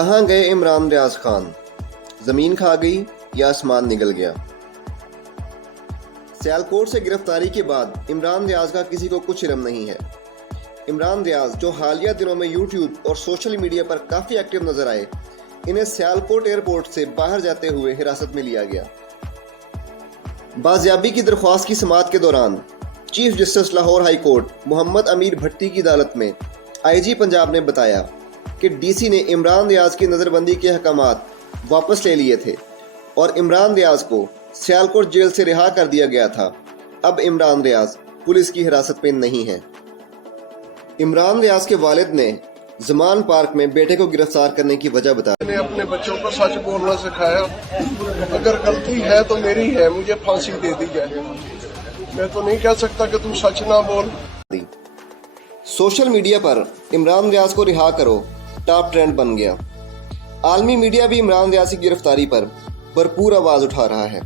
کہاں گئے عمران ریاض خان؟ زمین کھا گئی یا آسمان نگل گیا؟ سیالکوٹ سے گرفتاری کے بعد عمران ریاض کا کسی کو کچھ علم نہیں ہے۔ عمران ریاض جو حالیہ دنوں میں یوٹیوب اور سوشل میڈیا پر کافی ایکٹیو نظر آئے، انہیں سیالکوٹ ایئرپورٹ سے باہر جاتے ہوئے حراست میں لیا گیا۔ بازیابی کی درخواست کی سماعت کے دوران chief justice Lahore high court Muhammad Amir Bhatti کی عدالت میں آئی جی پنجاب نے بتایا کہ ڈی سی نے عمران ریاض کی نظر بندی کے احکامات واپس لے لیے تھے اور عمران ریاض کو سیالکوٹ جیل سے رہا کر دیا گیا تھا۔ اب عمران ریاض پولیس کی حراست میں نہیں ہے۔ عمران ریاض کے والد نے زمان پارک میں بیٹے کو گرفتار کرنے کی وجہ بتائی۔ میں نے اپنے بچوں کو سچ بولنا سکھایا، اگر غلطی ہے تو میری ہے، مجھے پھانسی دے دی جائے، میں تو نہیں کہہ سکتا کہ تم سچ نہ بول۔ سوشل میڈیا پر عمران ریاض کو رہا کرو ٹاپ ٹرینڈ بن گیا۔ عالمی میڈیا بھی عمران ریاض کی گرفتاری پر بھرپور آواز اٹھا رہا ہے۔